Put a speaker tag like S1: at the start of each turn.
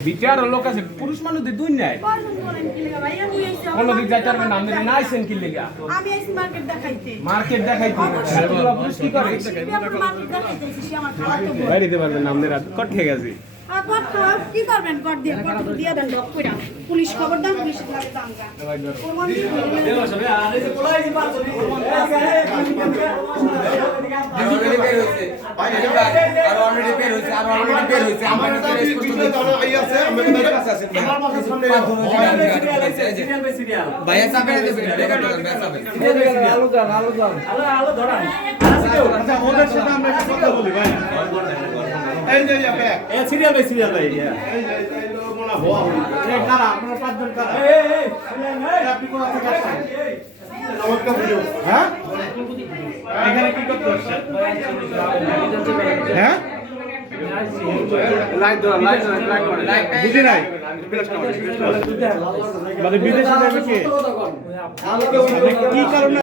S1: বিচার লোক আছে পুরুষ মানুষদের দুই নাই
S2: কয়জন বলেন কি লেগা আমি আইছি আমার
S1: কোনো দিক যাইতে পারবে না আপনি
S2: দেখাইতে।
S1: না আইসেন কি লেগা
S2: আমি আইছি market দেখাইতে।
S1: মার্কেট দেখাই
S2: অবশ্যই।
S1: পুরুষ কি করে
S2: আমার আমার।
S1: বাইরে দিতে পারবেন না আপনারা কট ঠিক আছে
S2: আর কট খাওয়া- কি করবেন দিয়ে? দেন ডক কইরা। পুলিশ খবর দেন, পুলিশ লাগে দাঙ্গা। প্রমাণ দিয়ে বলবেন।
S3: ওদের সাথে আমরা একটা কথা বলি ভাই। এই যে ইয়া ব্যাগ।
S4: সিরিয়াল বাই সিরিয়াল ভাই
S3: এই যে এই যে মনে হওয়া এই কারা? আপনারা পাঁচজন কারা? এই, আপনি কোথা থেকে আসছেন? নমস্কার ভিডিও হ্যাঁ? এখানে কি করতে আসছেন? হ্যাঁ? মানে বিদেশে যাবে কি কি কারণে